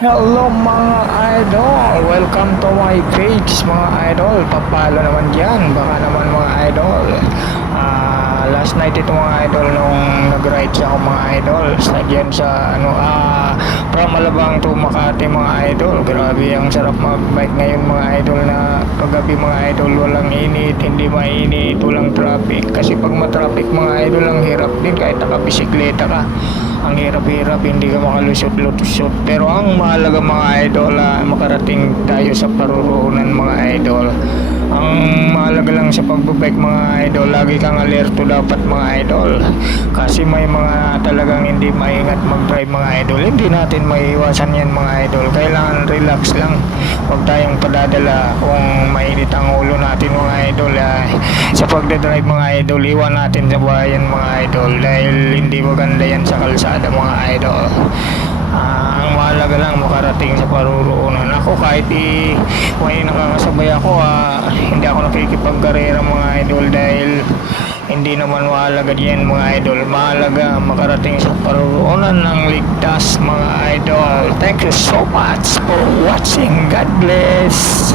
Hello mga idol! Welcome to my page mga idol. Papalo naman dyan. Baka naman mga idol. Last night ito mga idol nung nag-ride ako mga idol. From Alabang to Makati mga idol. Grabe ang sarap mag-bike ngayon mga idol na paggabi mga idol. Walang init, hindi mainit, walang traffic. Kasi pag matraffic mga idol ang hirap din kahit nakabisikleta ka. Ang hirap-hirap, hindi ka makalusot-lusot. Pero ang mahalaga mga idol, makarating tayo sa paruroonan mga idol. Ang mahalaga lang sa pagbabike mga idol, lagi kang alerto dapat mga idol. Kasi may mga talagang hindi maingat mag-drive mga idol. Hindi natin maiiwasan yan mga idol. Kailangan relax lang. Huwag tayong padadala kung mainit ang ulo natin mga idol. Sa pagdadrive mga idol, iwan natin sa bayan mga idol. Dahil hindi maganda yan sa kalsada mga idol. Ang mahalaga lang makarating sa paruroonan. Ako kahit may nakakasabay ako, hindi ako nakikipagkarera mga idol dahil hindi naman mahalaga diyan mga idol. Mahalaga makarating sa paruroonan ng ligtas mga idol. Thank you so much for watching. God bless.